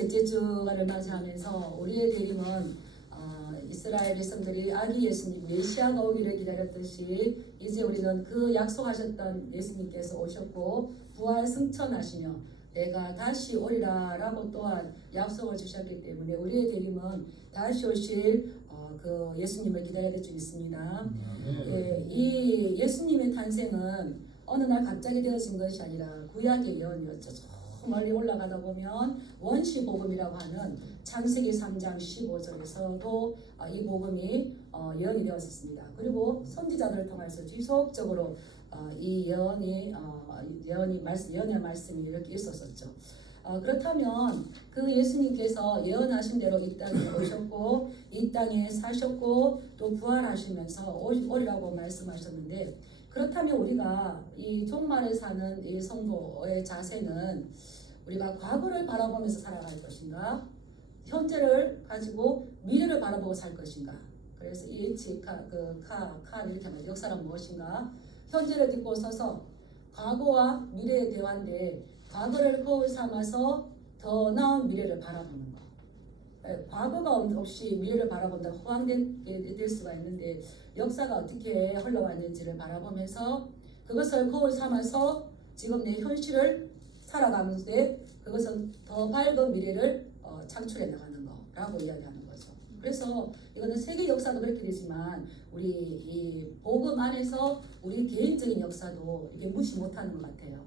셋째 주간을 맞이하면서 우리의 대림은 이스라엘 백성들이 아기 예수님 메시아가 오기를 기다렸듯이 이제 우리는 그 약속하셨던 예수님께서 오셨고 부활 승천하시며 내가 다시 오리라 라고 또한 약속을 주셨기 때문에 우리의 대림은 다시 오실 그 예수님을 기다려야 될 줄 믿습니다. 이 예수님의 탄생은 어느 날 갑자기 되어진 것이 아니라 구약의 예언이었죠. 저 멀리 올라가다 보면 원시복음이라고 하는 창세기 3장 15절에서도 이 복음이 예언이 되었습니다. 그리고 선지자들을 통해서 지속적으로 이 예언의 말씀이 이렇게 있었었죠. 그렇다면 그 예수님께서 예언하신 대로 이 땅에 오셨고 이 땅에 사셨고 또 부활하시면서 오리라고 말씀하셨는데, 그렇다면 우리가 이 종말에 사는 이 성도의 자세는 우리가 과거를 바라보면서 살아갈 것인가, 현재를 가지고 미래를 바라보고 살 것인가. 그래서 이렇게 하면 역사란 무엇인가, 현재를 딛고 서서 과거와 미래의 대화인데 과거를 거울 삼아서 더 나은 미래를 바라보는 것. 과거가 없이 미래를 바라본다고 허황될 수가 있는데 역사가 어떻게 흘러왔는지를 바라보면서 그것을 거울 삼아서 지금 내 현실을 살아가는데 그것은 더 밝은 미래를 창출해 나가는 거라고 이야기하는 거죠. 그래서 이거는 세계 역사도 그렇게 되지만 우리 이 복음 안에서 우리 개인적인 역사도 이게 무시 못하는 것 같아요.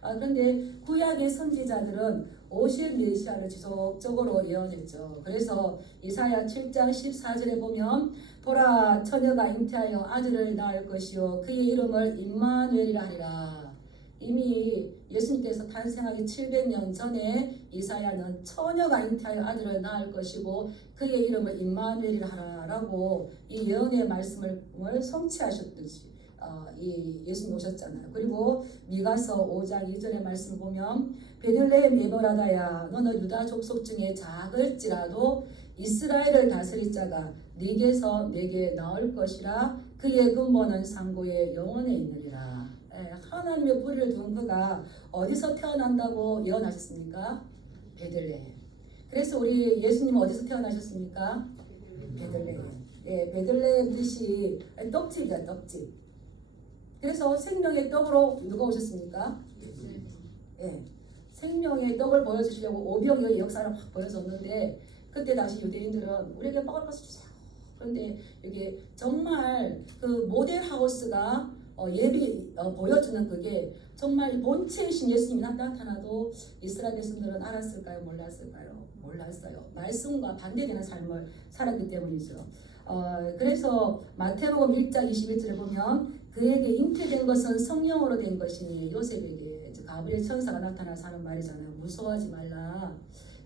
그런데 구약의 선지자들은 오실 메시아를 지속적으로 예언했죠. 그래서 이사야 7장 14절에 보면 보라 처녀가 잉태하여 아들을 낳을 것이요 그의 이름을 임마누엘이라 하리라. 이미 예수님께서 탄생하기 700년 전에 이사야는 처녀가 잉태하여 아들을 낳을 것이고 그의 이름을 임마누엘이라 하라라고 이 예언의 말씀을 성취하셨듯이 이 예수님 오셨잖아요. 그리고 미가서 5장 2절의 말씀을 보면 베들레헴 에버라다야 너는 유다 족속 중에 작을지라도 이스라엘을 다스릴 자가 네게서 내게 나올 것이라 그의 근본은 상고의 영원에 있느니라. 하나님의 뿌리를 둔 그가 어디서 태어난다고 예언하셨습니까? 베들레헴. 그래서 우리 예수님은 어디서 태어나셨습니까? 베들레헴. 베들레헴 뜻이 떡집이다, 떡집. 그래서 생명의 떡으로 누가 오셨습니까? 생명의 떡을 보여주시려고 오병이어의 역사를 막 보여줬는데 그때 당시 유대인들은 우리에게 먹을 것을 주세요. 그런데 이게 정말 그 모델 하우스가 보여주는 그게 정말 본체이신 예수님이 나타나도 이스라엘 백성들은 알았을까요? 몰랐을까요? 몰랐어요. 말씀과 반대되는 삶을 살았기 때문이죠. 그래서 마태복음 1장 21절에 보면 그에게 잉태된 것은 성령으로 된 것이니 요셉에게 가브리엘 천사가 나타나서 하는 말이잖아요. 무서워하지 말라.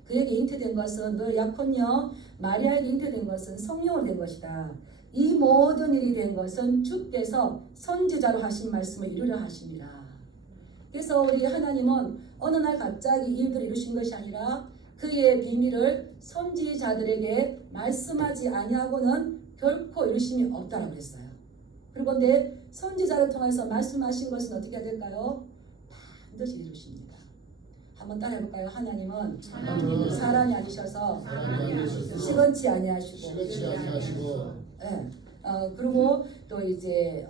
그에게 잉태된 것은 너 약혼녀 마리아에게 잉태된 것은 성령으로 된 것이다. 이 모든 일이 된 것은 주께서 선지자로 하신 말씀을 이루려 하심이라. 그래서 우리 하나님은 어느 날 갑자기 일들을 이루신 것이 아니라 그의 비밀을 선지자들에게 말씀하지 아니하고는 결코 이루심이 없다라고 그랬어요. 그리고 근데 선지자를 통해서 말씀하신 것은 어떻게 해야 될까요? 반드시 이루십니다. 한번 따라해볼까요? 하나님은 사람이 아니셔서 시건치 아니하시고 그리고 또 이제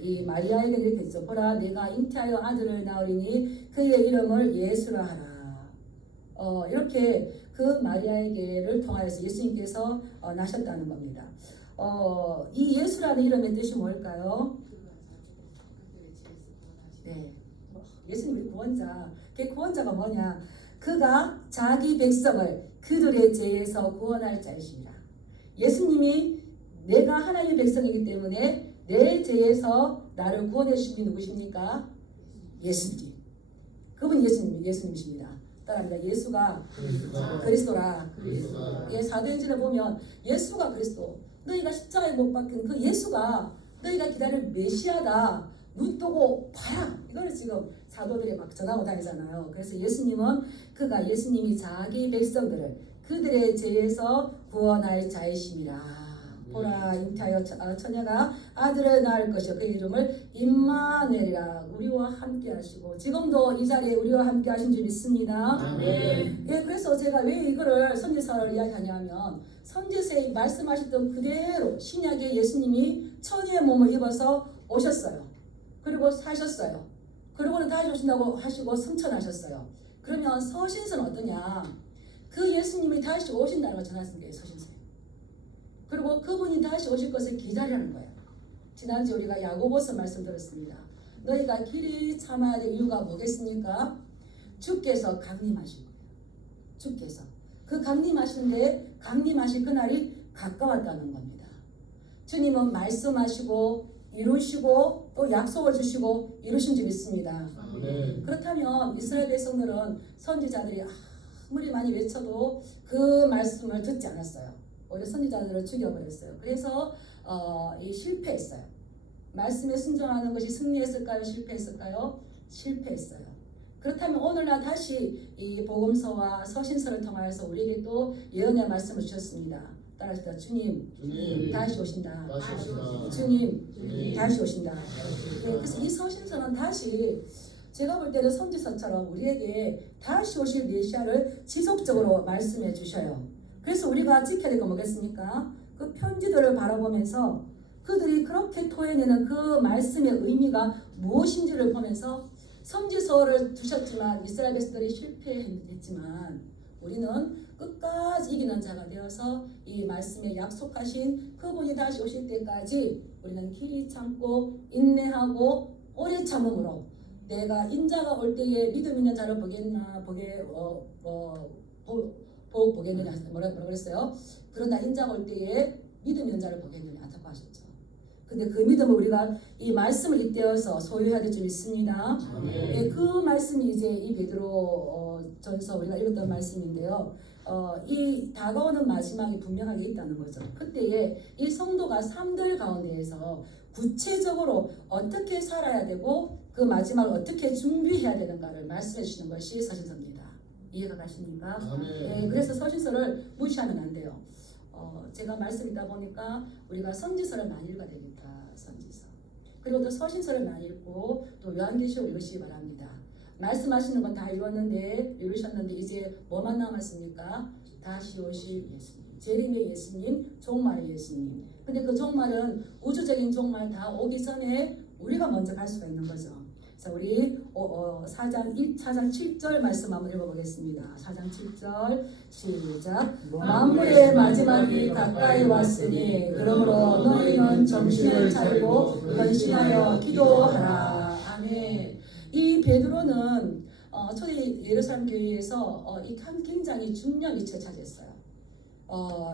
이 마리아에게 이렇게 했죠. 보라 내가 잉태하여 아들을 낳으리니 그의 이름을 예수라 하라. 이렇게 그 마리아에게를 통하여서 예수님께서 나셨다는 겁니다. 이 예수라는 이름의 뜻이 뭘까요? 네, 예수님이 구원자. 그 구원자가 뭐냐? 그가 자기 백성을 그들의 죄에서 구원할 자이십니다. 예수님이 내가 하나님의 백성이기 때문에 내 죄에서 나를 구원해 주신 분이 누구십니까? 예수님. 그분이 예수님이십니다. 따라합니다. 예수가 그리스도라. 사도행전에 보면 예수가 그리스도. 너희가 십자가에 못 박힌 그 예수가 너희가 기다릴 메시아다. 눈 뜨고 봐라. 이거를 지금 사도들이 막 전하고 다니잖아요. 그래서 예수님이 자기 백성들을 그들의 죄에서 구원할 자이심이라. 보라 잉태하여 처녀가 아들을 낳을 것이요 그 이름을 임마누엘이라 우리와 함께 하시고 지금도 이 자리에 우리와 함께 하신 줄 믿습니다. 예, 그래서 제가 왜 이거를 선지서를 이야기하냐면 선지서에 말씀하셨던 그대로 신약에 예수님이 처녀의 몸을 입어서 오셨어요. 그리고 사셨어요. 그리고는 다시 오신다고 하시고 승천하셨어요. 그러면 서신서는 어떠냐? 그 예수님이 다시 오신다는 걸 전하는 게 서신서예요. 그리고 그분이 다시 오실 것을 기다리라는 거예요. 지난주에 우리가 야고보서 말씀 들었습니다. 너희가 길이 참아야 될 이유가 뭐겠습니까? 주께서 강림하실 거예요. 주께서. 그 강림하시는데 강림하실 그날이 가까웠다는 겁니다. 주님은 말씀하시고 이루시고 또 약속을 주시고 이루신 줄 믿습니다. 그렇다면 이스라엘 백성들은 선지자들이 아무리 많이 외쳐도 그 말씀을 듣지 않았어요. 오히려 선지자들을 죽여버렸어요. 그래서 실패했어요. 말씀에 순종하는 것이 승리했을까요? 실패했을까요? 실패했어요. 그렇다면 오늘날 다시 이 복음서와 서신서를 통하여서 우리에게 또 예언의 말씀을 주셨습니다. 따라합시다. 주님 다시 오신다. 주님 다시 오신다. 네, 그래서 이 서신서는 다시 제가 볼 때는 선지서처럼 우리에게 다시 오실 메시아를 지속적으로 말씀해 주셔요. 그래서 우리가 지켜야 될 거 뭐겠습니까? 그 편지들을 바라보면서 그들이 그렇게 토해내는 그 말씀의 의미가 무엇인지를 보면서 선지서를 두셨지만 이스라엘 백성들이 실패했지만 우리는 끝까지 이기는 자가 되어서 이 말씀에 약속하신 그분이 다시 오실 때까지 우리는 길이 참고 인내하고 오래 참음으로 내가 인자가 올 때에 믿음 있는 자를 보겠나 보겠느냐 뭐라 그랬어요? 그러나 인자가 올 때에 믿음 있는 자를 보겠느냐 안타고 하셨죠. 근데 그 믿음을 우리가 이 말씀을 잇대어서 소유해야 될 줄 믿습니다. 네, 그 말씀이 이제 이 베드로 전서 우리가 읽었던 말씀인데요. 이 다가오는 마지막이 분명하게 있다는 거죠. 그때에 이 성도가 삶들 가운데에서 구체적으로 어떻게 살아야 되고 그 마지막을 어떻게 준비해야 되는가를 말씀해 주시는 것이 서신서입니다. 이해가 가십니까? 네, 그래서 서신서를 무시하면 안 돼요. 제가 말씀이다 보니까 우리가 선지서를 많이 읽어야 되니까 선지서 그리고 또 서신서를 많이 읽고 또 요한계시록 읽으시기 바랍니다. 말씀하시는 건 다 이루셨는데 이제 뭐만 남았습니까? 다시 오실 예수님, 재림의 예수님, 종말의 예수님. 근데 그 종말은 우주적인 종말 다 오기 전에 우리가 먼저 갈 수가 있는 거죠. 그래서 우리 4장 7절 말씀 한번 읽어보겠습니다. 4장 7절 시작. 만물의 마지막이 가까이 왔으니 그러므로 너희는 정신을 차리고 변신하여 기도하라. 아멘. 이 베드로는 초대 예루살렘 교회에서 이 굉장히 중요한 위치를 차지했어요.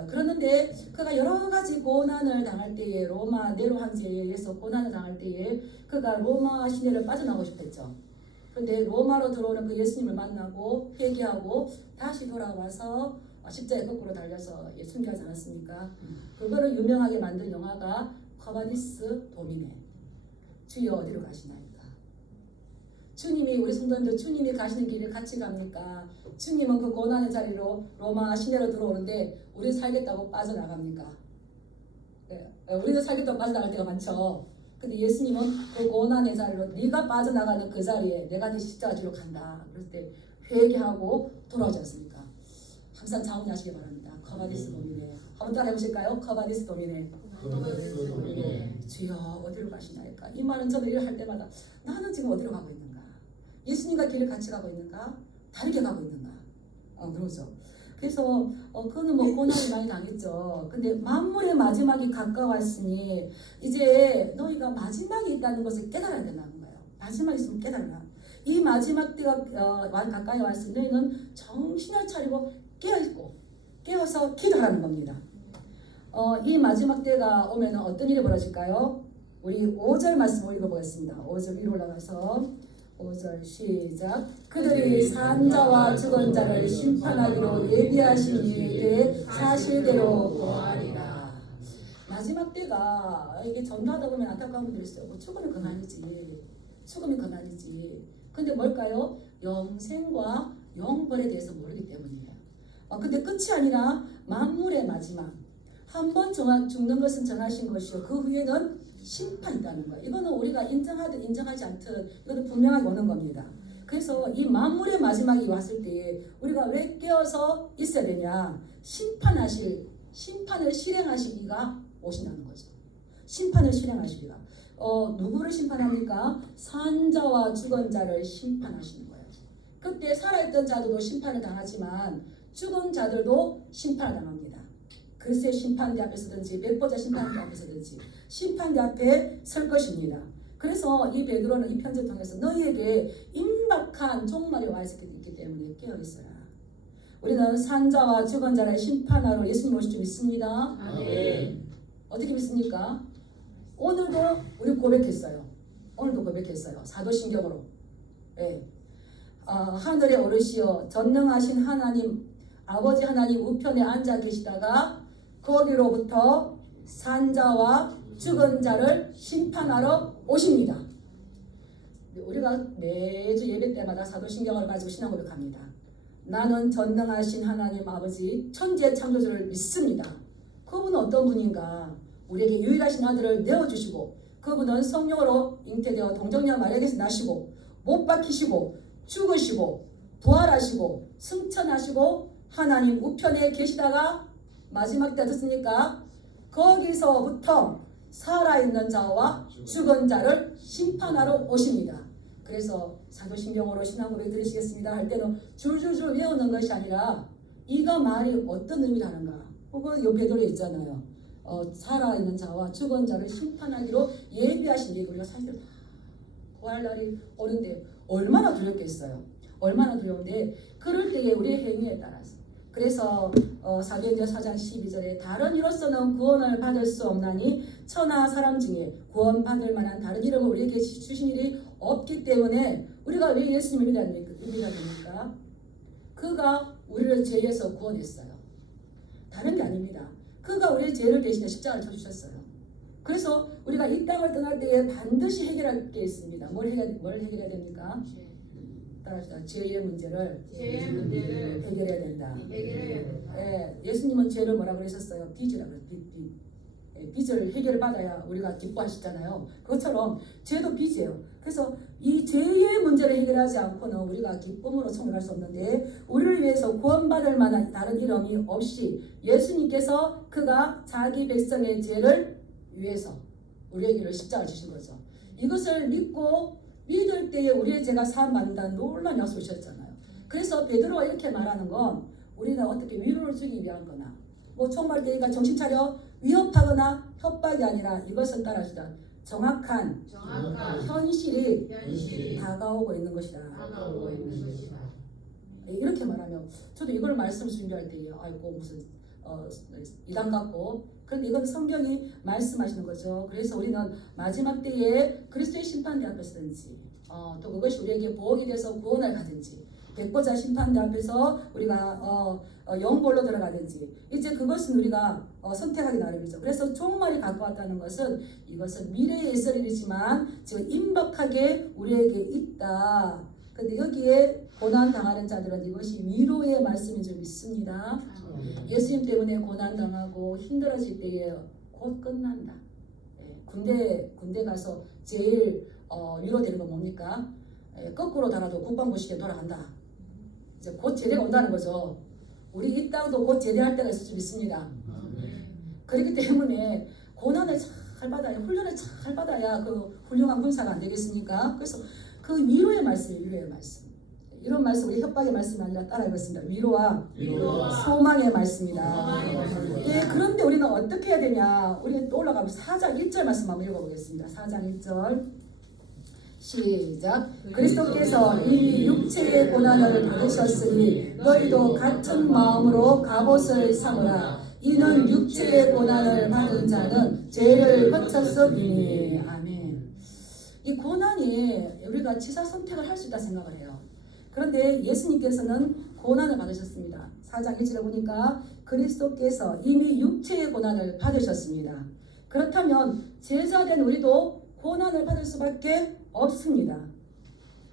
그러는데 그가 여러 가지 고난을 당할 때에 로마 네로 황제에 의해서 고난을 당할 때에 그가 로마 시내를 빠져나오고 싶었죠. 그런데 로마로 들어오는 그 예수님을 만나고 회개하고 다시 돌아와서 십자가에 거꾸로 달려서 순교하지 않았습니까? 그거를 유명하게 만든 영화가 커바디스 도미네. 주여 어디로 가시나이까? 주님이 우리 성도님들 주님이 가시는 길을 같이 갑니까? 주님은 그 고난의 자리로 로마 시내로 들어오는데 우리 살겠다고 빠져나갑니까? 네, 우리도 살겠다고 빠져나갈 때가 많죠. 근데 예수님은 그 고난의 자리로 네가 빠져나가는 그 자리에 내가 네 십자가 뒤로 간다. 그럴 때 회개하고 돌아오지 않습니까? 항상 자원하시기 바랍니다. 커바디스 도미네. 한번 따라 해보실까요? 커바디스 도미네. 주여 어디로 가시나이까? 이 말은 저도 일을 할 때마다 나는 지금 어디로 가고 있는가? 예수님과 길을 같이 가고 있는가? 다르게 가고 있는가? 그러죠. 그래서 그는 뭐 고난을 많이 당했죠. 근데 만물의 마지막이 가까웠으니 이제 너희가 마지막이 있다는 것을 깨달아야 된다는 거예요. 마지막이 있으면 깨달아라. 이 마지막 때가 가까이 왔으니 너희는 정신을 차리고 깨어있고 깨어서 기도하라는 겁니다. 이 마지막 때가 오면 어떤 일이 벌어질까요? 우리 5절 말씀 읽어보겠습니다. 5절 위로 올라가서 5절 시작. 그들이 산 자와 죽은 자를 심판하기로 예비하신 일에 대해 사실대로 고하리라. 마지막 때가 이게 전도하다 보면 안타까운 분들이 있어요. 뭐 죽으면 그만이지. 죽으면 그만이지. 근데 뭘까요? 영생과 영벌에 대해서 모르기 때문이에요. 근데 끝이 아니라 만물의 마지막. 한 번 죽는 것은 정하신 것이요 그 후에는 심판이 있다는 거예요. 이거는 우리가 인정하든 인정하지 않든 이거는 분명하게 오는 겁니다. 그래서 이 만물의 마지막이 왔을 때 우리가 왜 깨어서 있어야 되냐? 심판을 실행하시기가 오신다는 거죠. 심판을 실행하시기가. 누구를 심판합니까? 산 자와 죽은 자를 심판하시는 거예요. 그때 살아있던 자들도 심판을 당하지만 죽은 자들도 심판을 당합니다. 글쎄 심판대 앞에 서든지 백보자 심판대 앞에 서든지 심판대 앞에 설 것입니다. 그래서 이 베드로는 이 편지를 통해서 너희에게 임박한 종말이 와 있기 때문에 깨어있어라. 우리는 산자와 죽은 자를 심판하러 예수님 오실 줄 믿습니다. 아멘. 어떻게 믿습니까? 오늘도 우리 고백했어요. 오늘도 고백했어요. 사도신경으로. 네. 하늘에 오르시어 전능하신 하나님 아버지 하나님 우편에 앉아 계시다가 거기로부터 산자와 죽은 자를 심판하러 오십니다. 우리가 매주 예배 때마다 사도신경을 가지고 신앙 고백합니다. 나는 전능하신 하나님 아버지 천지의 창조주를 믿습니다. 그분은 어떤 분인가? 우리에게 유일하신 아들을 내어주시고 그분은 성령으로 잉태되어 동정녀 마리아에게서 나시고 못 박히시고 죽으시고 부활하시고 승천하시고 하나님 우편에 계시다가 마지막 때 어떻습니까? 거기서부터 살아있는 자와 죽은 자를 심판하러 오십니다. 그래서 사도신경으로 신앙 고백 드리시겠습니다 할 때는 줄줄줄 외우는 것이 아니라 이가 말이 어떤 의미라는가? 혹은 요 베드로에 있잖아요. 살아있는 자와 죽은 자를 심판하기로 예비하신 게 우리가 사실 구할 날이 오는데 얼마나 두렵겠어요. 얼마나 두려운데 그럴 때에 우리의 행위에 따라서 그래서 사도행전 4장 12절에 다른 이로서는 구원을 받을 수 없나니 천하 사람 중에 구원받을 만한 다른 이름을 우리에게 주신 일이 없기 때문에 우리가 왜 예수님을 믿어야 됩니까? 그가 우리를 죄에서 구원했어요. 다른 게 아닙니다. 그가 우리의 죄를 대신해 십자가를 쳐주셨어요. 그래서 우리가 이 땅을 떠날 때에 반드시 해결할 게 있습니다. 뭘 해결해야 됩니까? 따라합시다. 죄의 문제를 해결해야 된다. 예, 예수님은 죄를 뭐라 그러셨어요? 빚이라고 해요. 빚을 해결받아야 우리가 기뻐하시잖아요. 그것처럼 죄도 빚이에요. 그래서 이 죄의 문제를 해결하지 않고는 우리가 기쁨으로 청구할 수 없는데 우리를 위해서 구원받을 만한 다른 이름이 없이 예수님께서 그가 자기 백성의 죄를 위해서 우리에게 십자가를 주신 거죠. 이것을 믿을 때에 우리의 죄가 사함받는다는 놀라운 약속을 주셨잖아요. 그래서 베드로가 이렇게 말하는 건 우리가 어떻게 위로를 주기 위한 거나 뭐 총말 때니까 정신 차려 위협하거나 협박이 아니라 이것을 따라주다 정확한 현실이 다가오고 있는 것이다. 이렇게 말하면 저도 이걸 말씀 준비할 때에 아이고 무슨 이단 같고 그런데 이건 성경이 말씀하시는 거죠. 그래서 우리는 마지막 때에 그리스도의 심판대 앞에서든지 또 그것이 우리에게 보복이 돼서 구원을 가든지 백보자 심판대 앞에서 우리가 영벌로 들어가든지 이제 그것은 우리가 선택하기 나름이죠. 그래서 종말이 갖고 왔다는 것은 이것은 미래의 예설이지만 지금 임박하게 우리에게 있다. 근데 여기에 고난 당하는 자들은 이것이 위로의 말씀인 줄 믿습니다. 예수님 때문에 고난 당하고 힘들어질 때에 곧 끝난다. 군대 가서 제일 위로되는 건 뭡니까? 거꾸로 달아도 국방부 시대에 돌아간다. 이제 곧 제대가 온다는 거죠. 우리 이 땅도 곧 제대할 때가 있을 줄 믿습니다. 그렇기 때문에 고난을 잘 받아야 훈련을 잘 받아야 그 훌륭한 군사가 안 되겠습니까? 그래서 그 위로의 말씀이 위로의 말씀. 이런 말씀 우리 협박의 말씀이 아니라 따라해보겠습니다. 위로와 소망의 말씀이다. 예, 그런데 우리는 어떻게 해야 되냐? 우리 또 올라가면 4장 1절 말씀 한번 읽어보겠습니다. 4장 1절 시작. 그리스도께서 이미 육체의 고난을 받으셨으니 너희도 같은 마음으로 갑옷을 삼으라. 이는 육체의 고난을 받은 자는 죄를 거쳤음이니. 아멘. 이 고난이 우리가 지사 선택을 할 수 있다 생각을 해요. 그런데 예수님께서는 고난을 받으셨습니다. 4장 1절에 보니까 그리스도께서 이미 육체의 고난을 받으셨습니다. 그렇다면 제자된 우리도 고난을 받을 수밖에 없습니다.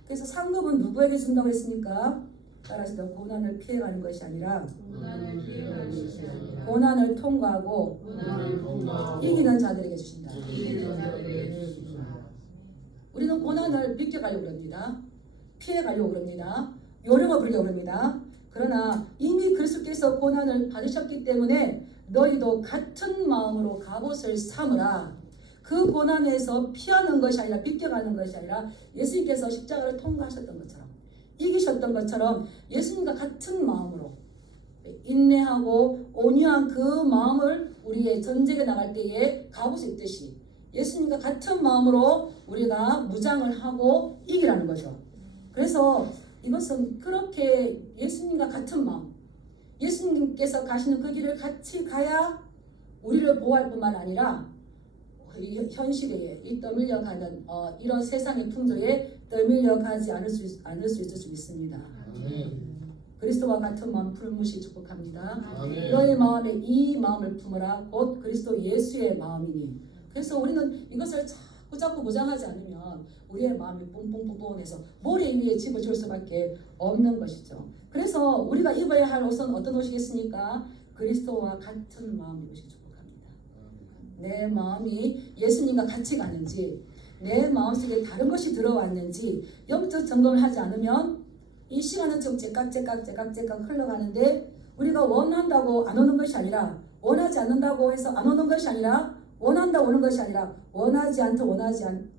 그래서 상급은 누구에게 준다고 했습니까? 따라서 고난을 피해가는 것이 아니라 고난을 피해가는 것이 아니라 고난을 통과하고 고난을 통과하고 이기는 자들에게 주신다. 이기는 자들에게 주신다. 우리는 고난을 비껴가려고 합니다. 피해가려고 합니다. 요령을 부리려고 합니다. 그러나 이미 그리스도께서 고난을 받으셨기 때문에 너희도 같은 마음으로 갑옷을 삼으라. 그 고난에서 피하는 것이 아니라 비껴가는 것이 아니라 예수님께서 십자가를 통과하셨던 것처럼 이기셨던 것처럼 예수님과 같은 마음으로 인내하고 온유한 그 마음을 우리의 전쟁에 나갈 때에 갑옷을 입듯이 예수님과 같은 마음으로 우리가 무장을 하고 이기라는 거죠. 그래서 이것은 그렇게 예수님과 같은 마음, 예수님께서 가시는 그 길을 같이 가야 우리를 보호할 뿐만 아니라 현실에 이 떠밀려가는 이런 세상의 풍조에 떠밀려가지 않을 수 있을 줄 믿습니다. 그리스도와 같은 마음 풀무시 축복합니다. 아멘. 너의 마음에 이 마음을 품으라. 곧 그리스도 예수의 마음이니. 그래서 우리는 이것을 자꾸 무장하지 않으면 우리의 마음이 뽕뽕뽕뽕해서 모래 위에 집어줄 수밖에 없는 것이죠. 그래서 우리가 입어야 할 옷은 어떤 옷이겠습니까? 그리스도와 같은 마음 입으시 축복합니다. 내 마음이 예수님과 같이 가는지, 내 마음속에 다른 것이 들어왔는지 영적 점검을 하지 않으면 이 시간은 좀 째깍째깍 흘러가는데 우리가 원한다고 안 오는 것이 아니라 원하지 않는다고 해서 안 오는 것이 아니라 원한다 오는 것이 아니라 원하지 않든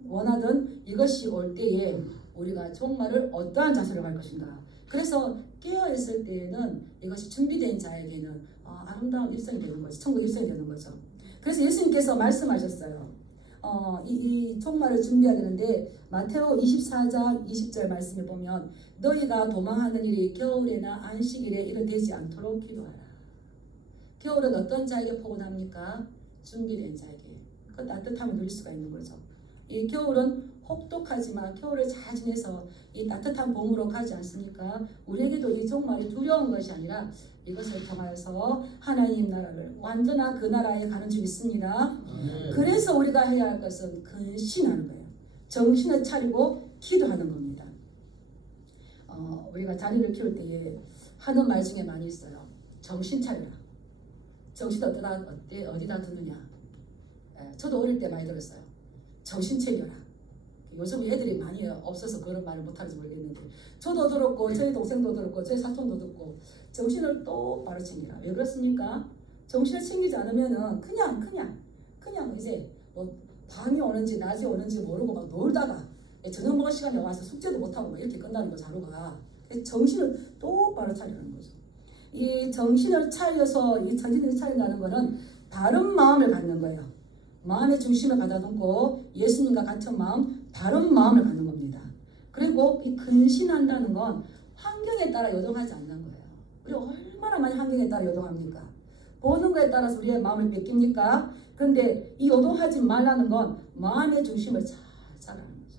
원하든 이것이 올 때에 우리가 종말을 어떠한 자세로 갈 것인가. 그래서 깨어있을 때에는 이것이 준비된 자에게는 아름다운 입성이 되는 거죠. 천국 입성이 되는 거죠. 그래서 예수님께서 말씀하셨어요. 이 종말을 준비해야 되는데 마테오 24장 20절 말씀을 보면 너희가 도망하는 일이 겨울에나 안식일에 이르되지 않도록 기도하라. 겨울은 어떤 자에게 포근합니까? 준비된 자에게 그 따뜻함을 누릴 수가 있는 거죠. 이 겨울은 혹독하지만 겨울을 잘 지내서 이 따뜻한 봄으로 가지 않습니까? 우리에게도 이 종말이 두려운 것이 아니라 이것을 통하여서 하나님 나라를 완전한 그 나라에 가는 줄 믿습니다. 그래서 우리가 해야 할 것은 근신하는 거예요. 정신을 차리고 기도하는 겁니다. 우리가 자녀를 키울 때에 하는 말 중에 많이 있어요. 정신 차려라. 정신 어디다 두느냐. 저도 어릴 때 많이 들었어요. 정신 차려라. 요즘 애들이 많이 없어서 그런 말을 못하는지 모르겠는데 저도 들었고 저희 동생도 들었고 저희 사촌도 듣고 정신을 똑바로 챙기라. 왜 그렇습니까? 정신을 챙기지 않으면은 그냥 이제 뭐 밤이 오는지 낮이 오는지 모르고 막 놀다가 저녁 먹을 시간에 와서 숙제도 못하고 막 이렇게 끝나는 거 자루가. 정신을 똑바로 차리는 거죠. 이 정신을 차려서 이 정신을 차린다는 거는 바른 마음을 갖는 거예요. 마음의 중심을 가다듬고 예수님과 같은 마음, 바른 마음을 갖는 겁니다. 그리고 이 근신한다는 건 환경에 따라 요동하지 않는 거예요. 우리 얼마나 많이 환경에 따라 요동합니까? 보는 거에 따라서 우리의 마음을 뺏깁니까? 그런데 이 요동하지 말라는 건 마음의 중심을 잘 잡아라는 거죠.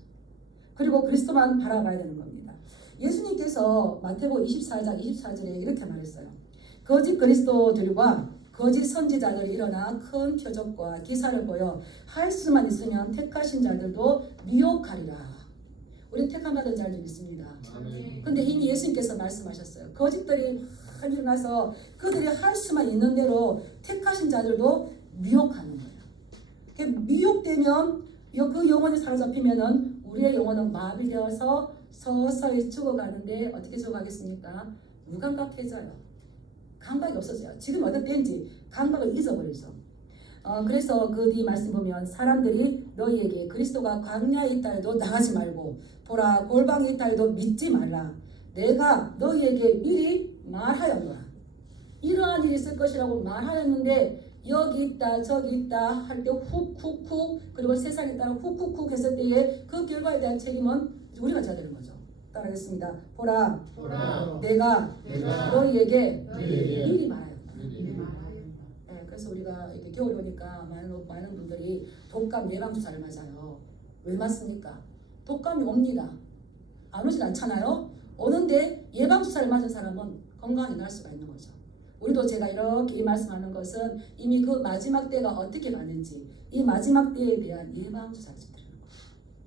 그리고 그리스도만 바라봐야 되는 겁니다. 예수님께서 마태복음 24장 24절에 이렇게 말했어요. 거짓 그리스도들과 거짓 선지자들이 일어나 큰 표적과 기사를 보여 할 수만 있으면 택하신 자들도 미혹하리라. 우리 택함받은 자를 믿습니다. 근데 이미 예수님께서 말씀하셨어요. 거짓들이 일어나서 그들이 할 수만 있는 대로 택하신 자들도 미혹하는 거예요. 미혹되면 그 영혼이 사로잡히면은 우리의 영혼은 마비되어서 서서히 죽어가는데 어떻게 죽어가겠습니까? 무감각해져요. 감각이 없어져요. 지금 어떤 때인지 감각을 잊어버리죠. 그래서 그 뒤 말씀 보면 사람들이 너희에게 그리스도가 광야에 있다 해도 나가지 말고 보라 골방에 있다 해도 믿지 말라. 내가 너희에게 미리 말하였노라. 이러한 일이 있을 것이라고 말하였는데 여기 있다 저기 있다 할 때 훅훅훅 그리고 세상에 따라 훅훅훅 했을 때에 그 결과에 대한 책임은 우리가 져야 되는 거죠. 따라하겠습니다. 보라 내가 너희에게 미리 말하였다. 그래서 우리가 이렇게 겨울이 오니까 많은 분들이 독감 예방주사를 맞아요. 왜 맞습니까? 독감이 옵니다. 안 오진 않잖아요. 오는데 예방주사를 맞은 사람은 건강하게 날 수가 있는 거죠. 우리도 제가 이렇게 말씀하는 것은 이미 그 마지막 때가 어떻게 가는지 이 마지막 때에 대한 예방주사를 드리는 거예요.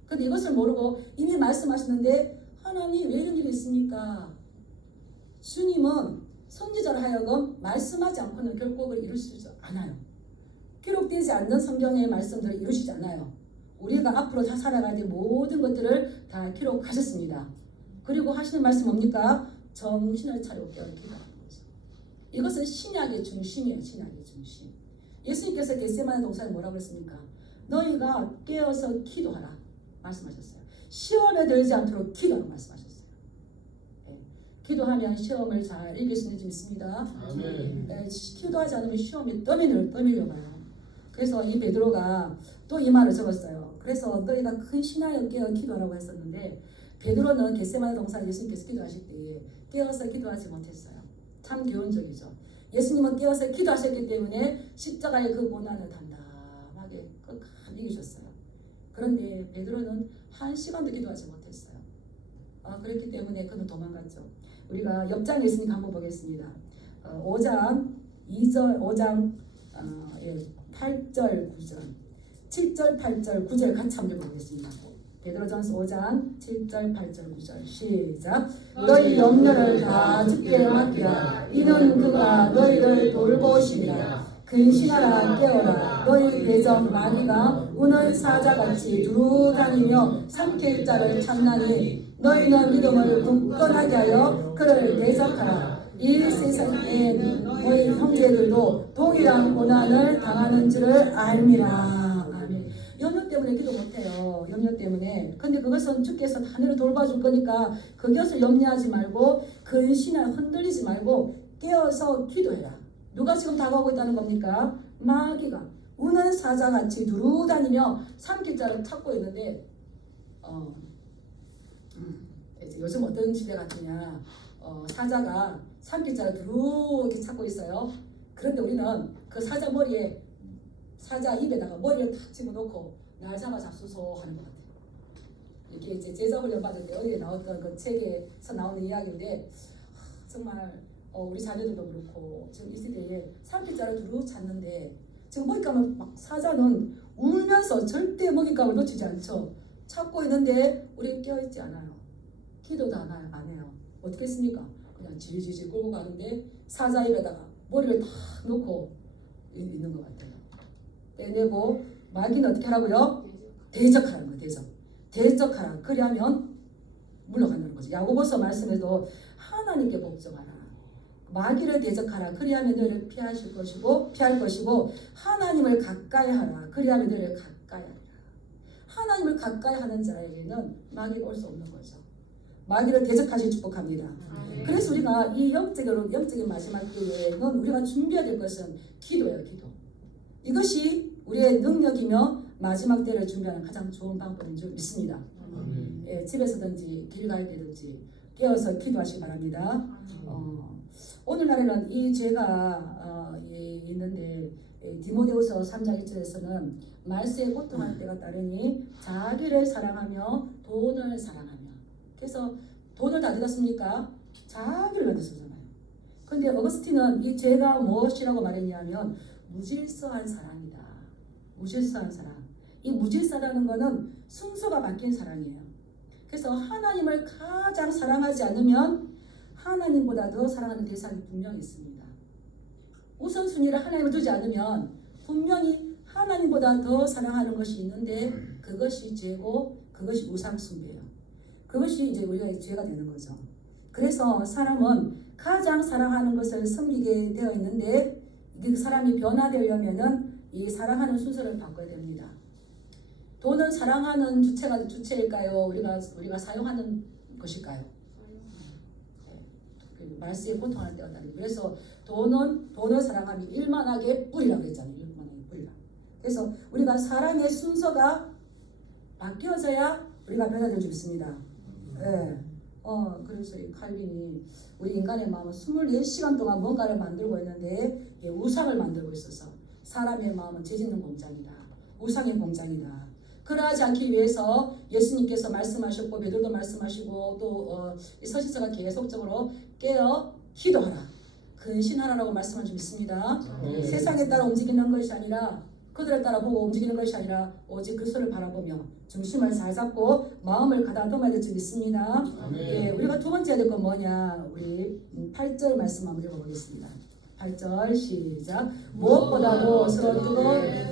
그런데 이것을 모르고 이미 말씀하시는데 하나님 왜 이런 일이 있습니까? 주님은 선지자로 하여금 말씀하지 않고는 결코 그걸 이룰 수 않아요. 기록되지 않는 성경의 말씀들을 이루시지 않아요. 우리가 앞으로 다 살아가야 될 모든 것들을 다 기록하셨습니다. 그리고 하시는 말씀 뭡니까? 정신을 차리고 깨어 기도하는 거죠. 이것은 신약의 중심이에요. 신약의 중심. 예수님께서 겟세마네 동산에 뭐라고 했습니까? 너희가 깨어서 기도하라 말씀하셨어요. 시험에 들지 않도록 기도하라고 말씀하셨어요. 네. 기도하면 시험을 잘 이길 수 있는지 믿습니다. 아멘. 네, 기도하지 않으면 시험이 떠밀려봐요. 그래서 이 베드로가 또 이 말을 적었어요. 그래서 너희가 큰 신하여 깨어 기도하라고 했었는데 베드로는 겟세마네 동산 예수님께서 기도하실 때 깨어서 기도하지 못했어요. 참 교훈적이죠. 예수님은 깨어서 기도하셨기 때문에 십자가의 그 고난을 담담하게 끝까지 이기셨어요. 그런데 베드로는 한 시간도 기도하지 못했어요. 그렇기 때문에 그는 도망갔죠. 우리가 옆장 예수님 한번 보겠습니다. 5장 8절 9절 7절 8절 9절 같이 한번 보겠습니다. 베드로전서 5장 7절 8절 9절 시작. 너희 염려를 다 주께 맡기라. 이는 그가 너희를 돌보심이라. 근신하라 깨어라. 너희 대적 마귀가 우는 사자같이 두루 다니며 삼킬 자를 찾나니 너희는 믿음을 굳건하게 하여 그를 대적하라. 이 세상에 너희 형제들도 동일한 고난을 당하는 줄을 알미라. 염려 때문에 기도 못해요. 염려 때문에. 근데 그것은 주께서 하늘을 돌봐줄 거니까 그것을 염려하지 말고 근신을 흔들리지 말고 깨어서 기도해라. 누가 지금 다가오고 있다는 겁니까? 마귀가 우는 사자같이 두루 다니며 삼킬 자를 찾고 있는데 요즘 어떤 시대 같으냐, 사자가 삼킬 자를 두루 이렇게 찾고 있어요. 그런데 우리는 그 사자 머리에 사자 입에다가 머리를 탁 집어넣고 날 잡아 잡수소 하는 것 같아요. 이게 이제 제자 훈련 받을 때 어디에 나왔던 그 책에서 나오는 이야기인데 정말 우리 자녀들도 그렇고 지금 이 시대에 삼킬자를 두루 찾는데 지금 먹잇감을 막 사자는 울면서 절대 먹잇감을 놓치지 않죠. 찾고 있는데 우리는 깨어있지 않아요. 기도도 안 해요. 어떻게 했습니까? 그냥 질질질 끌고 가는데 사자 입에다가 머리를 탁 놓고 있는 것 같아요. 떼내고 마귀는 어떻게 하라고요? 대적하라는 거예요. 대적하라. 그리하면 물러간다는 거죠. 야고보서 말씀에도 하나님께 복종하라. 마귀를 대적하라. 그리하면 너희를 피할 것이고 하나님을 가까이 하라. 그리하면 너희를 가까이 하리라. 하나님을 가까이 하는 자에게는 마귀가 올 수 없는 거죠. 마귀를 대적하시기 축복합니다. 그래서 우리가 이 영적인 마지막 때에는 우리가 준비해야 될 것은 기도예요. 기도. 이것이 우리의 능력이며 마지막 때를 준비하는 가장 좋은 방법인 줄 믿습니다. 예, 집에서든지 길 갈 때든지 깨어서 기도하시기 바랍니다. 오늘날에는 이 죄가 있는데 디모데후서 3장 1절에서는 말세에 고통할 때가 따르니 자기를 사랑하며 돈을 사랑하며. 그래서 돈을 다 들었습니까? 자기를 만들었잖아요. 그런데 어거스틴은 이 죄가 무엇이라고 말했냐면 무질서한 사랑이다. 무질서한 사랑. 이 무질서라는 것은 순서가 바뀐 사랑이에요. 그래서 하나님을 가장 사랑하지 않으면 하나님보다 더 사랑하는 대상이 분명히 있습니다. 우선순위를 하나님을 두지 않으면 분명히 하나님보다 더 사랑하는 것이 있는데 그것이 죄고 그것이 우상숭배예요. 그것이 이제 우리가 죄가 되는 거죠. 그래서 사람은 가장 사랑하는 것을 섬기게 되어 있는데 그 사람이 변화되려면은 이 사랑하는 순서를 바꿔야 됩니다. 돈은 사랑하는 주체일까요? 우리가 사용하는 것일까요? 네. 말세에 고통할 때가 나니. 그래서 돈을 사랑하면 일만하게 뿌리라고 했잖아요. 일만하게 뿌리라. 그래서 우리가 사랑의 순서가 바뀌어져야 우리가 변화될 줄 믿습니다. 네. 그래서 이 칼빈이 우리 인간의 마음은 24시간 동안 뭔가를 만들고 있는데 우상을 만들고 있어서 사람의 마음은 죄짓는 공장이다. 우상의 공장이다. 그러하지 않기 위해서 예수님께서 말씀하셨고 베드로도 말씀하시고 또 서신서가 계속적으로 깨어 기도하라. 근신하라라고 말씀을 좀 있습니다. 세상에 따라 움직이는 것이 아니라 그들을 따라 보고 움직이는 것이 아니라 오직 그리스도를 바라보며 중심을 잘 잡고 마음을 가다듬어야 될 줄 믿습니다. 아멘. 예, 우리가 두 번째 해야 될 건 뭐냐? 우리 8절 말씀 한번 읽어보겠습니다. 8절 시작. 무엇보다도 서로 뜨겁게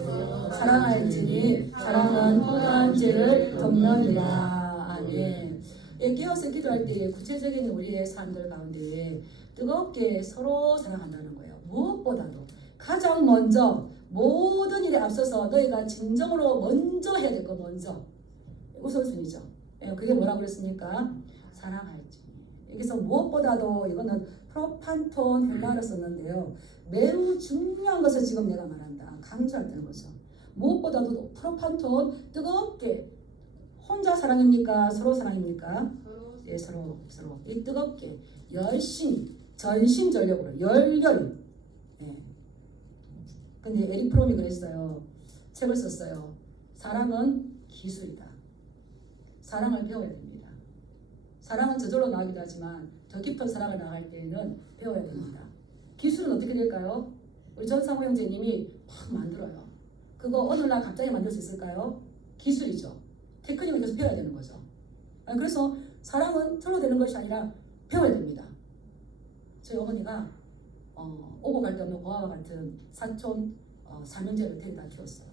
사랑할지니 사랑은 포도한 죄를 덮느니라. 아멘. 예, 깨어서 기도할 때 구체적인 우리의 삶들 가운데 뜨겁게 서로 사랑한다는 거예요. 무엇보다도 가장 먼저 모든 일에 앞서서 너희가 진정으로 먼저 해야 될 거 먼저 우선순위죠. 예, 그게 뭐라고 그랬습니까? 사랑할지. 여기서 무엇보다도 이거는 프로판톤 헬라어를 썼는데요. 매우 중요한 것을 지금 내가 말한다. 강조한다는 거죠. 무엇보다도 프로판톤 뜨겁게 혼자 사랑입니까? 서로 사랑입니까? 예, 서로. 이 뜨겁게 열심히 전심전력으로 열렬히. 예. 근데 에릭 프롬이 그랬어요. 책을 썼어요. 사랑은 기술이다. 사랑을 배워야 됩니다. 사랑은 저절로 나오기도 하지만 더 깊은 사랑을 나갈 때에는 배워야 됩니다. 기술은 어떻게 될까요? 우리 전상호 형제님이 막 만들어요. 그거 어느 날 갑자기 만들 수 있을까요? 기술이죠. 테크닉을 계속 배워야 되는 거죠. 그래서 사랑은 틀로 되는 것이 아니라 배워야 됩니다. 저희 어머니가 오고 갈 데 없는 고아와 같은 사촌 삼형제를 데려다 키웠어요.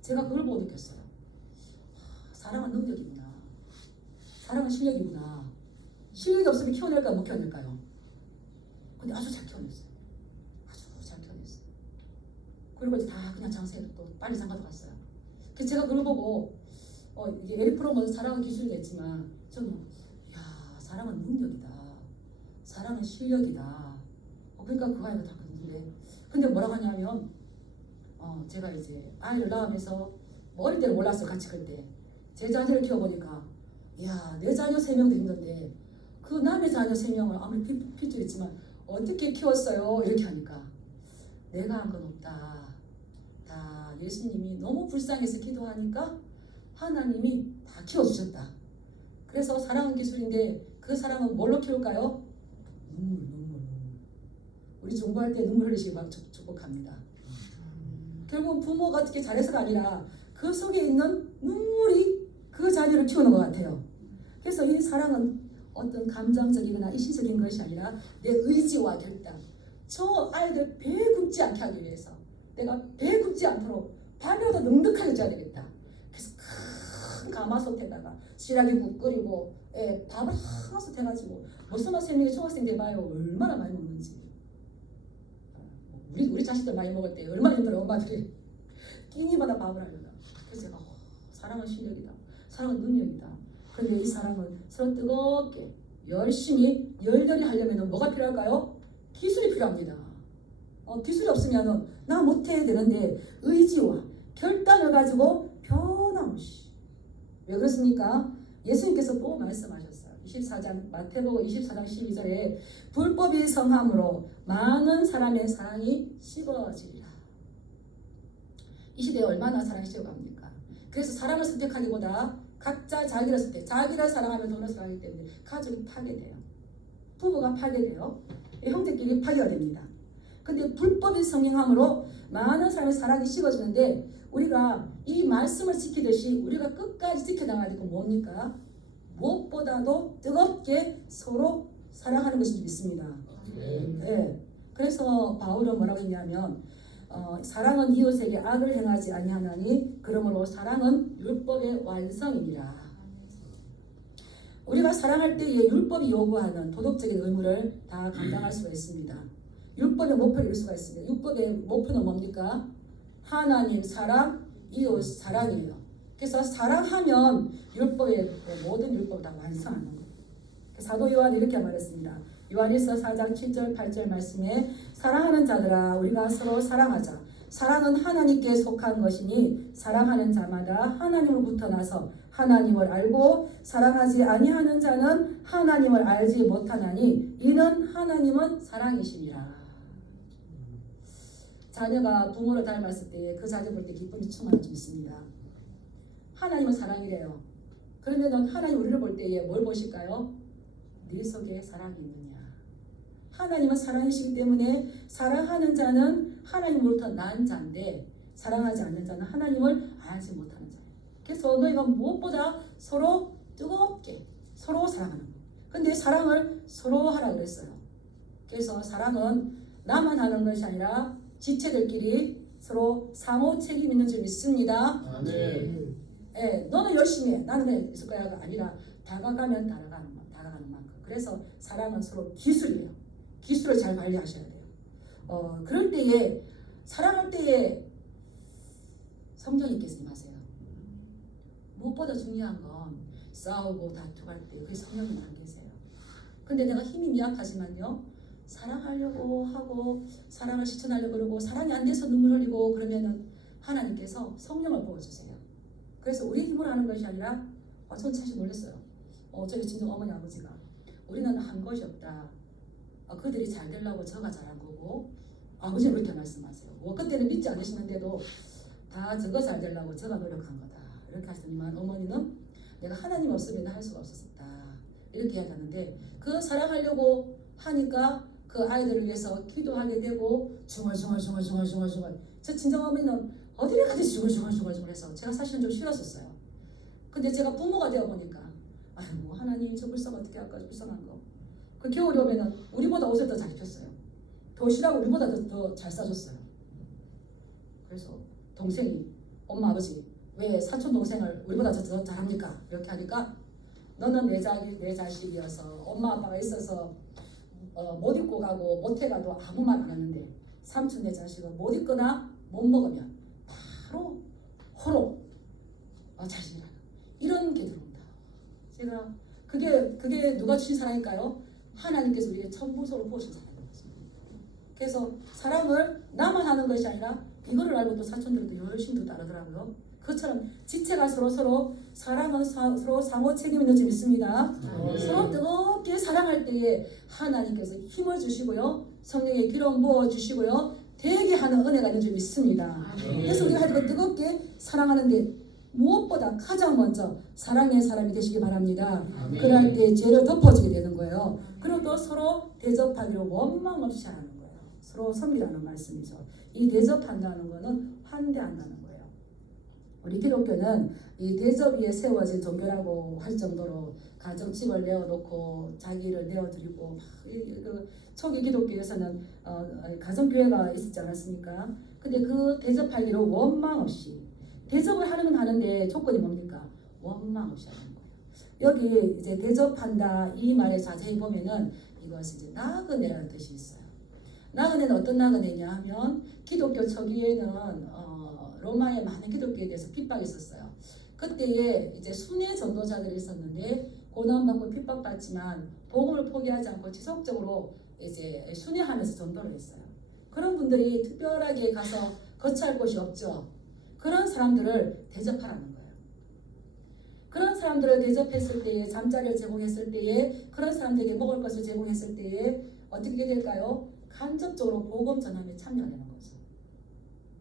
제가 그걸 보고 느꼈어요. 사랑은 능력이구나. 사랑은 실력이구나. 실력이 없으면 키워낼까요? 못 키워낼까요? 근데 아주 잘 키워냈어요. 아주 잘 키워냈어요. 그리고 이제 다 그냥 장사해도 또 빨리 장가도 갔어요. 그래서 제가 그걸 보고 이게 에릭 프롬은 사랑은 기술이겠지만 저는 사랑은 능력이다. 사랑은 실력이다. 그러니까 그거 아니고 다 그랬는데 근데 뭐라고 하냐면 제가 이제 아이를 낳으면서 어릴 때는 몰랐어요. 같이 클 때. 제 자녀를 키워보니까 내 자녀 3명도 힘든데 그 남의 자녀 3명을 아무리 핏줄 있지만 어떻게 키웠어요? 이렇게 하니까 내가 한 건 없다. 다 예수님이 너무 불쌍해서 기도하니까 하나님이 다 키워주셨다. 그래서 사랑은 기술인데 그 사랑은 뭘로 키울까요? 눈물. 우리 중보할 때 눈물 흘리시기 축복합니다. 결국 부모가 어떻게 잘해서가 아니라 그 속에 있는 눈물이 그 자녀를 키우는 것 같아요. 그래서 이 사랑은 어떤 감정적이거나 이시적인 것이 아니라 내 의지와 결단. 저 아이들 배 굽지 않게 하기 위해서 내가 배 굽지 않도록 밤에도 넉넉하게 자야 되겠다. 그래서 큰 가마솥에다가 시라기 국 끓이고 밥을 하나씩 해가지고 무슨 맛 3명이 초등학생들 봐요. 얼마나 많이 먹는지. 우리 자식들 많이 먹을 때 얼마나 힘들어 엄마들이 끼니마다 밥을 하려다. 그래서 제가 사랑은 실력이다. 사랑은 능력이다. 그런데 이 사랑은 서로 뜨겁게 열심히 열렬히 하려면 뭐가 필요할까요? 기술이 필요합니다. 기술이 없으면 나 못해 되는데 의지와 결단을 가지고 변함없이. 왜 그렇습니까? 예수님께서 또 말씀하셨어요. 24장 마태복음 24장 12절에 불법이 성함으로 많은 사람의 사랑이 식어지리라. 이 시대에 얼마나 사랑이 식어갑니까? 그래서 사랑을 선택하기보다 각자 자기를 선택, 자기를 사랑하면 돈을 사랑하기 때문에 가족이 파괴돼요. 부부가 파괴돼요. 형제끼리 파괴가 됩니다. 근데 불법이 성행함으로 많은 사람의 사랑이 식어지는데 우리가 이 말씀을 지키듯이 우리가 끝까지 지켜나가야 될 건 뭡니까? 무엇보다도 뜨겁게 서로 사랑하는 것인지 믿습니다. 네. 그래서 바울은 뭐라고 했냐면 사랑은 이웃에게 악을 행하지 아니하나니 그러므로 사랑은 율법의 완성이니라. 우리가 사랑할 때에 율법이 요구하는 도덕적인 의무를 다 감당할 수가 있습니다. 율법의 목표를 이룰 수가 있습니다. 율법의 목표는 뭡니까? 하나님 사랑, 이웃 사랑이에요. 그래서 사랑하면 율법의 모든 율법을 다 완성하는 거예요. 사도 요한이 이렇게 말했습니다. 요한일서 4장 7절 8절 말씀에 사랑하는 자들아 우리가 서로 사랑하자. 사랑은 하나님께 속한 것이니 사랑하는 자마다 하나님으로부터 나서 하나님을 알고 사랑하지 아니하는 자는 하나님을 알지 못하나니 이는 하나님은 사랑이시니라. 자녀가 부모를 닮았을 때 그 자녀 볼 때 기쁨이 충만할 수 있습니다. 하나님은 사랑이래요. 그러면 하나님 우리를 볼 때에 뭘 보실까요? 네 속에 사랑이 있느냐. 하나님은 사랑이시기 때문에 사랑하는 자는 하나님으로부터 난 자인데 사랑하지 않는 자는 하나님을 알지 못하는 자예요. 그래서 너희가 무엇보다 서로 뜨겁게 서로 사랑하는 거. 근데 사랑을 서로 하라 그랬어요. 그래서 사랑은 나만 하는 것이 아니라 지체들끼리 서로 상호 책임 있는 줄 믿습니다. 아멘. 예, 너는 열심히 해. 나는 그냥 있을 거야가 아니라 다가가는 만큼. 그래서 사랑은 서로 기술이에요. 기술을 잘 관리하셔야 돼요. 그럴 때에 사랑할 때에 성령 있게 임하세요. 무엇보다 중요한 건 싸우고 다투할 때 그 성령이 안 계세요. 근데 내가 힘이 미약하지만요. 사랑하려고 하고 사랑을 실천하려고 그러고 사랑이 안 돼서 눈물 흘리고 그러면은 하나님께서 성령을 부어주세요. 그래서 우리 힘으로 하는 것이 아니라 전 사실 놀랐어요. 저희 친정 어머니 아버지가 우리는 한 것이 없다. 그들이 잘 되려고 저가 잘한 거고 아버지는 그렇게 말씀하세요. 그때는 믿지 않으시는데도 다 저거 잘 되려고 저가 노력한 거다. 이렇게 하시더니만 어머니는 내가 하나님 없으면 할 수가 없었다. 이렇게 이야기하는데 그 사랑하려고 하니까 그 아이들을 위해서 기도하게 되고 중얼중얼 저 친정어머니는 어디를 가든지 중얼중얼 해서 제가 사실은 좀 싫었었어요. 근데 제가 부모가 되어 보니까 아이고 하나님 저 불쌍 어떻게 할까 불쌍한 거. 그 겨울이 오면은 우리보다 옷을 더 잘 입혔어요. 도시락을 우리보다 더 잘 싸줬어요. 그래서 동생이 엄마 아버지 왜 사촌 동생을 우리보다 더 잘합니까? 이렇게 하니까 너는 내 자식이어서 엄마 아빠가 있어서 못 입고 가고 못 해가도 아무 말 안 하는데 삼촌 내 자식은 못 입거나 못 먹으면 바로 호로 자신이라는 이런 게 들어온다. 제가 그게 누가 주신 사랑일까요? 하나님께서 우리에게 천부소를 부으신 사랑인 것입니다. 그래서 사랑을 나만 하는 것이 아니라 이거를 알고 또 사촌들도 열심히 또 따르더라고요. 그것처럼 지체가 서로 사랑은 서로 상호 책임 있는 줄 믿습니다. 서로 뜨겁게 사랑할 때에 하나님께서 힘을 주시고요. 성령의 기름 부어 주시고요. 되게 하는 은혜가 있는 줄 믿습니다. 그래서 우리가 하여튼 뜨겁게 사랑하는데 무엇보다 가장 먼저 사랑의 사람이 되시기 바랍니다. 그럴 때 죄를 덮어주게 되는 거예요. 그리고 또 서로 대접하기를 원망 없이 하는 거예요. 서로 섬기라는 말씀이죠. 이 대접한다는 거는 환대한다는 거예요. 우리 기독교는 이 대접 위에 세워진 종교라고 할 정도로 가정집을 내어놓고 자기를 내어드리고 그 초기 기독교에서는 가정교회가 있었지 않았습니까? 근데 그 대접하기를 원망 없이 대접을 하는 건 하는데 조건이 뭡니까? 원망 없이 하는 거예요. 여기 이제 대접한다 이 말에 자세히 보면은 이것이 이제 나그네라는 뜻이 있어요. 나그네는 어떤 나그네냐 하면 기독교 초기에는 로마의 많은 기독교에 대해서 핍박이 있었어요. 그때에 이제 순회 전도자들이 있었는데 고난받고 핍박받지만 복음을 포기하지 않고 지속적으로 이제 순회하면서 전도를 했어요. 그런 분들이 특별하게 가서 거처할 곳이 없죠. 그런 사람들을 대접하라는 거예요. 그런 사람들을 대접했을 때에 잠자리를 제공했을 때에 그런 사람들에게 먹을 것을 제공했을 때에 어떻게 될까요? 간접적으로 복음 전함에 참여하는 거죠.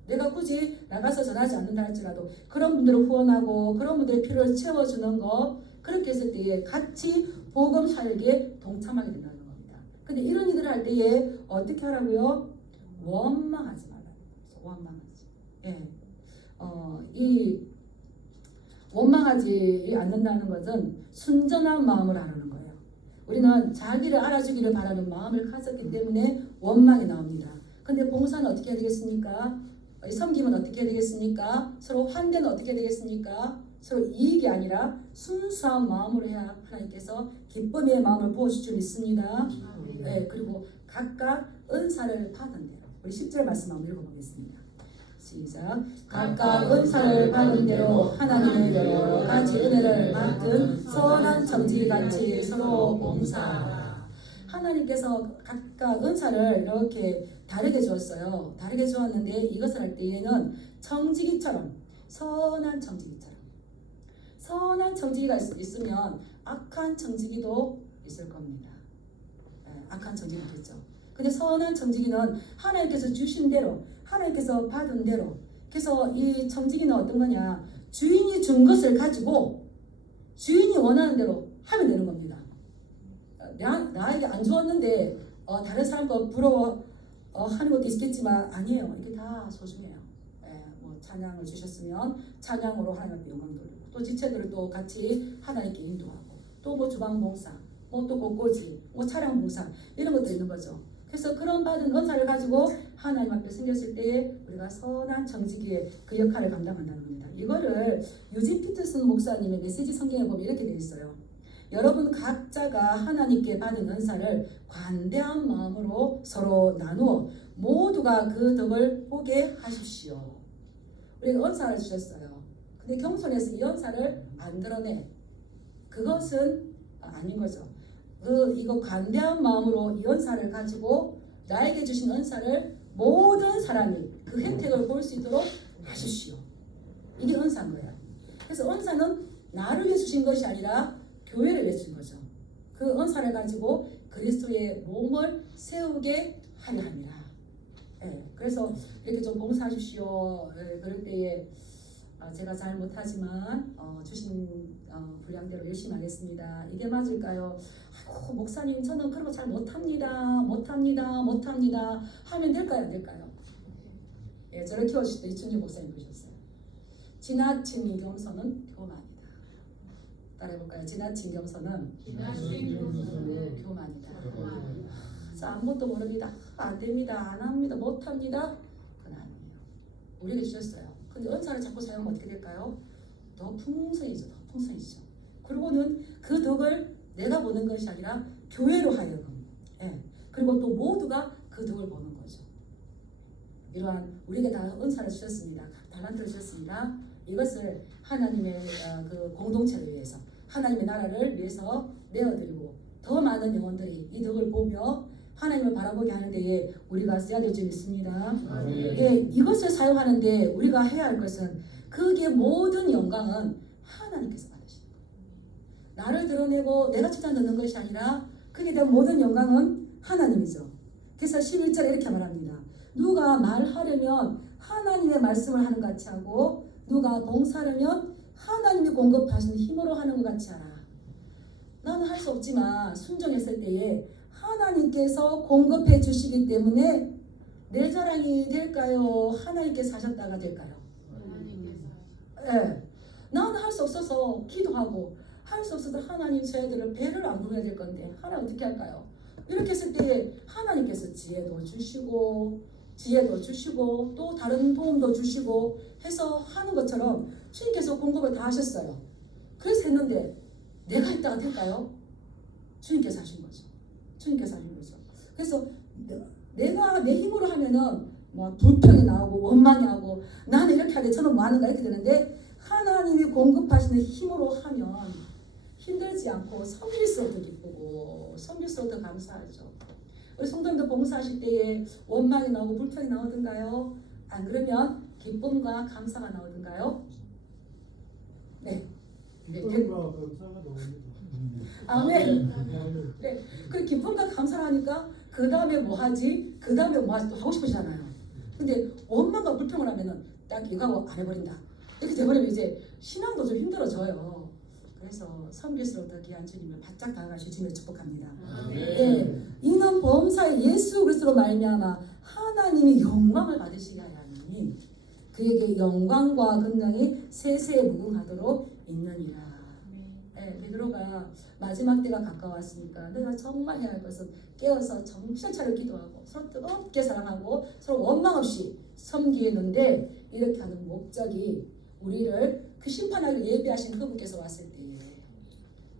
내가 굳이 나가서 전하지 않는다 할지라도 그런 분들을 후원하고 그런 분들의 필요를 채워주는 것 그렇게 했을 때에 같이 복음 사역에 동참하게 된다는 겁니다. 근데 이런 일을 할 때에 어떻게 하라고요? 원망하지 말라는 거죠. 원망하지. 예. 이 원망하지 않는다는 것은 순전한 마음을 하라는 거예요. 우리는 자기를 알아주기를 바라는 마음을 가졌기 때문에 원망이 나옵니다. 근데 봉사는 어떻게 해야 되겠습니까? 섬김은 어떻게 해야 되겠습니까? 서로 환대는 어떻게 해야 되겠습니까? 서로 이익이 아니라 순수한 마음으로 해야 하나님께서 기쁨의 마음을 부어주실 줄 믿습니다. 네, 그리고 각각 은사를 받은 대로 우리 10절 말씀 한번 읽어보겠습니다. 시작. 각각 은사를 받은 대로 하나님의 여러 가지 은혜를 맡은 선한 청지기같이 서로 봉사하라. 하나님께서 각각 은사를 이렇게 다르게 주었어요. 다르게 주었는데 이것을 할 때에는 청지기처럼 선한 청지기가 있으면 악한 청지기도 있을 겁니다. 악한 청지기도 있죠. 근데 선한 청지기는 하나님께서 주신 대로 하나님께서 받은 대로 그래서 이 청지기는 어떤 거냐 주인이 준 것을 가지고 주인이 원하는 대로 하면 되는 겁니다. 나에게 안 주었는데 다른 사람 거 부러워 하는 것도 있겠지만 아니에요. 이게 다 소중해요. 뭐 찬양을 주셨으면 찬양으로 하나님 앞에 영광 돌리고 또 지체들을 또 같이 하나님께 인도하고 또 뭐 주방봉사 뭐 또 곳곳이 뭐 차량봉사 이런 것도 있는 거죠. 그래서 그런 받은 은사를 가지고 하나님 앞에 생겼을 때에 우리가 선한 정직의 그 역할을 감당한다는 겁니다. 이거를 유진 피터슨 목사님의 메시지 성경에 보면 이렇게 되어 있어요. 여러분 각자가 하나님께 받은 은사를 관대한 마음으로 서로 나누어 모두가 그 덕을 보게 하십시오. 우리가 은사를 주셨어요. 근데 겸손해서 이 은사를 안 드러내. 그것은 아닌 거죠. 이거 관대한 마음으로 이 은사를 가지고 나에게 주신 은사를 모든 사람이 그 혜택을 볼 수 있도록 하십시오. 이게 은사인 거예요. 그래서 은사는 나를 위해 주신 것이 아니라 교회를 위해 주신 거죠. 그 은사를 가지고 그리스도의 몸을 세우게 하려 합니다. 그래서 이렇게 좀 봉사하십시오. 그럴 때에 제가 잘 못하지만 주신 분량대로 열심히 하겠습니다. 이게 맞을까요? 아이고 목사님 저는 그런 거 잘 못합니다. 하면 될까요? 안 될까요? 저를 키워주실 때 이춘희 목사님 보셨어요. 지나친 겸손은 교만이다. 따라해볼까요? 지나친 겸손은 교만이다. 아무것도 모릅니다. 안 됩니다. 안 합니다. 못합니다. 그건 아니에요. 우리에게 주셨어요. 근데 은사를 자꾸 사용하면 어떻게 될까요? 더 풍성해지죠. 그리고는 그 덕을 내가 보는 것이 아니라 교회로 하여금 그리고 또 모두가 그 덕을 보는 거죠. 이러한 우리에게 다 은사를 주셨습니다. 달란트를 주셨습니다. 이것을 하나님의 그 공동체를 위해서 하나님의 나라를 위해서 내어드리고 더 많은 영혼들이 이 덕을 보며 하나님을 바라보게 하는 데에 우리가 써야 될 줄 믿습니다. 이것을 사용하는데 우리가 해야 할 것은 그게 모든 영광은 하나님께서 받으시는 거예요. 나를 드러내고 내가 칭찬 듣는 것이 아니라 그게 대한 모든 영광은 하나님이죠. 그래서 11절에 이렇게 말합니다. 누가 말하려면 하나님의 말씀을 하는 것 같이 하고 누가 봉사하려면 하나님이 공급하시는 힘으로 하는 것 같이 하라. 나는 할 수 없지만 순종했을 때에 하나님께서 공급해 주시기 때문에 내 자랑이 될까요? 하나님께서 하셨다가 될까요? 나는 할 수 없어서 기도하고 할 수 없어서 하나님 저희들을 배를 안 불러야 될 건데 하나님 어떻게 할까요? 이렇게 했을 때 하나님께서 지혜도 주시고 또 다른 도움도 주시고 해서 하는 것처럼 주님께서 공급을 다 하셨어요. 그래서 했는데 내가 했다가 될까요? 주님께서 하신 거죠. 그래서 내가 내 힘으로 하면은 뭐 불평이 나오고 원망이 나오고 나는 이렇게 하는데 저는 뭐 하는가 이렇게 되는데 하나님이 공급하시는 힘으로 하면 힘들지 않고 섬길수록 기쁘고 섬길수록 감사하죠. 우리 성도님들 봉사하실 때에 원망이 나오고 불평이 나오던가요? 안 그러면 기쁨과 감사가 나오던가요? 네. 기쁨과 감사가 나옵니다. 아멘. 네. 그 기쁨과 감사를 하니까 그 다음에 뭐 하지? 또 하고 싶으시잖아요. 근데 원망과 불평을 하면은 딱 이거 하고 안 해버린다. 이렇게 돼버리면 이제 신앙도 좀 힘들어져요. 그래서 섬길수록 더 귀한 주님을 바짝 다가가시 주님을 축복합니다. 이는 범사의 예수 그리스도로 말미암아 하나님이 영광을 받으시게 하니 그에게 영광과 권능이 세세에 무궁하도록 있느니라. 베드로가 마지막 때가 가까웠으니까 내가 정말 해야 할 것은 깨어서 정신 차려 기도하고 서로 뜨겁게 사랑하고 서로 원망 없이 섬기는데 이렇게 하는 목적이 우리를 그 심판하기를 예비하신 그분께서 왔을 때에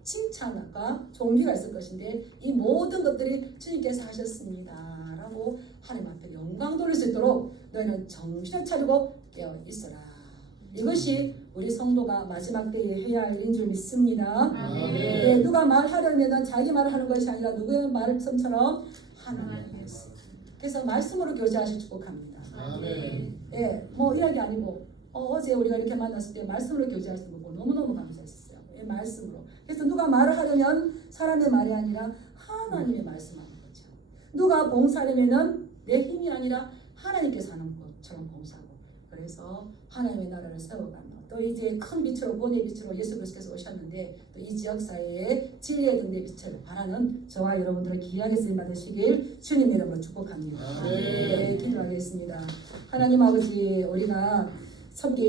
칭찬과 존귀가 있을 것인데 이 모든 것들이 주님께서 하셨습니다 라고 하나님 앞에 영광 돌릴 수 있도록 너희는 정신을 차리고 깨어 있어라. 이것이 우리 성도가 마지막 때에 해야 할 일인 줄 믿습니다. 누가 말하려면 자기 말을 하는 것이 아니라 누구의 말씀처럼 하나님의 말씀. 그래서 말씀으로 교제하실 축복합니다. 뭐 이야기 아니고 어제 우리가 이렇게 만났을 때 말씀으로 교제하시는 거 보고 너무너무 감사했어요. 말씀으로. 그래서 누가 말을 하려면 사람의 말이 아니라 하나님의 말씀하는 거죠. 누가 봉사하려면 내 힘이 아니라 하나님께서 하는 것처럼 봉사하고 그래서 하나님의 나라를 세워가는 또 이제 큰 빛으로 본의 빛으로 예수 그리스도께서 오셨는데 또 이 지역사회에 진리의 등대 빛을 바라는 저와 여러분들의 귀하게 쓰임 받으시길 주님 이름으로 축복합니다. 기도하겠습니다. 하나님 아버지 우리가 섬기에